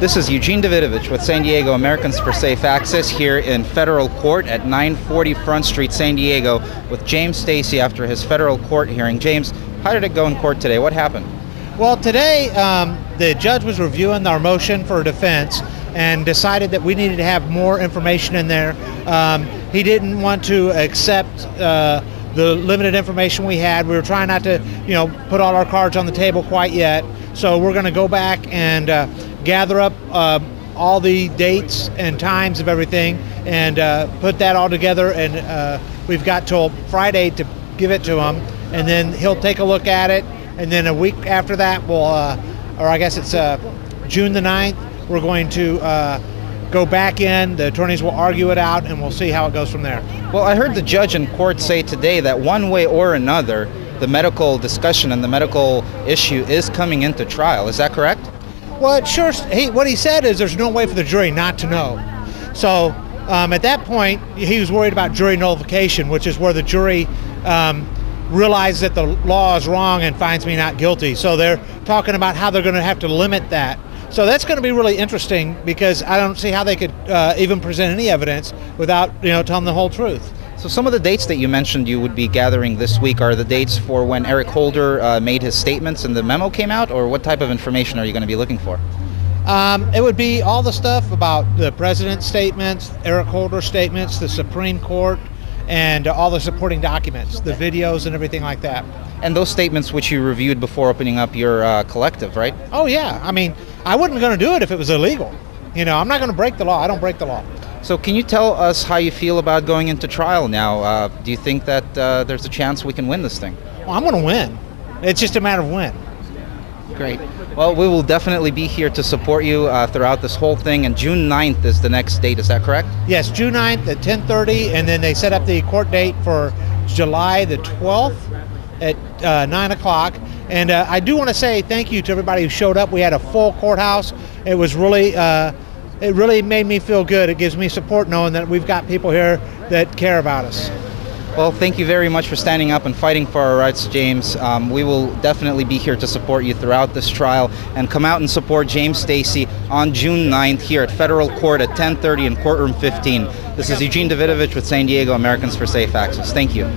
This is Eugene Davidovich with San Diego Americans for Safe Access here in federal court at 940 Front Street, San Diego, with James Stacy after his federal court hearing. James, how did it go in court today? What happened? Well, today the judge was reviewing our motion for defense and decided that we needed to have more information in there. He didn't want to accept the limited information we had. We were trying not to, put all our cards on the table quite yet. So we're going to go back and gather up all the dates and times of everything and put that all together. And we've got till Friday to give it to him, and then he'll take a look at it. And then a week after that, we'll, or I guess it's June the 9th, we're going to go back in. The attorneys will argue it out, and we'll see how it goes from there. Well, I heard the judge in court say today that one way or another, the medical discussion and the medical issue is coming into trial. Is that correct? Well, sure. What he said is there's no way for the jury not to know. So at that point, he was worried about jury nullification, which is where the jury realizes that the law is wrong and finds me not guilty. So they're talking about how they're going to have to limit that. So that's going to be really interesting, because I don't see how they could even present any evidence without telling the whole truth. So some of the dates that you mentioned you would be gathering this week are the dates for when Eric Holder made his statements and the memo came out, or what type of information are you going to be looking for? It would be all the stuff about the president's statements, Eric Holder's statements, the Supreme Court, and all the supporting documents, the videos and everything like that. And those statements which you reviewed before opening up your collective, right? Oh yeah, I mean, I wasn't going to do it if it was illegal. I'm not going to break the law. I don't break the law. So can you tell us how you feel about going into trial now? Do you think that there's a chance we can win this thing? Well, I'm going to win. It's just a matter of when. Great. Well, we will definitely be here to support you throughout this whole thing, and June 9th is the next date. Is that correct? Yes, June 9th at 10:30, and then they set up the court date for July the 12th at 9 o'clock. And I do want to say thank you to everybody who showed up. We had a full courthouse. It was really... It really made me feel good. It gives me support knowing that we've got people here that care about us. Well, thank you very much for standing up and fighting for our rights, James. We will definitely be here to support you throughout this trial, and come out and support James Stacy on June 9th here at Federal Court at 10:30 in Courtroom 15. This is Eugene Davidovich with San Diego Americans for Safe Access. Thank you.